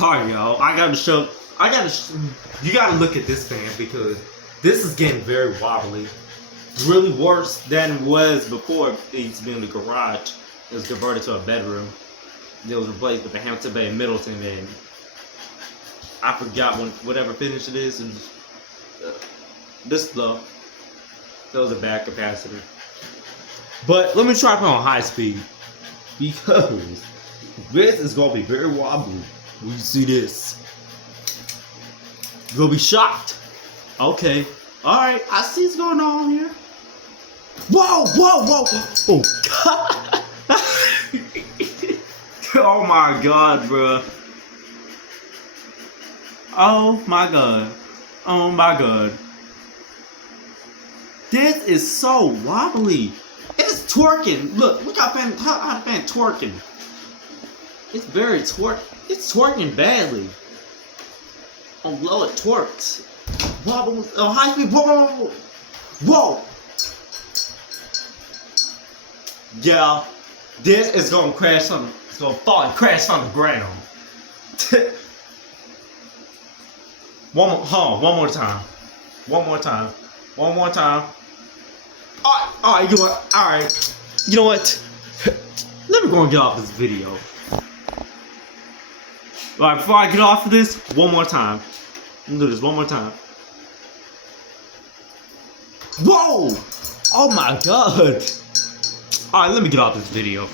Alright, y'all. You gotta look at this fan because this is getting very wobbly. Really worse than it was before. It used to be in the garage. It was converted to a bedroom. It was replaced with the Hampton Bay Middleton, and I forgot whatever finish it is. And this though, that was a bad capacitor. But let me try to put on high speed because this is gonna be very wobbly when you see this. You're gonna be shocked. Okay, all right, I see what's going on here. Whoa, whoa, whoa! Oh God! Oh my God, bro! Oh my God! Oh my God! This is so wobbly. It's twerking. Look how the fan twerking. It's very It's twerking badly. On low it twerks. Wobbles. On high speed. Whoa! Whoa! Yeah, this is gonna crash on. It's gonna fall and crash on the ground. One more time. One more time. Alright, you know what? Alright. You know what? Let me go and get off this video. Alright, before I get off of this, one more time. I'm gonna do this one more time. Whoa! Oh my God! Alright, let me get off this video.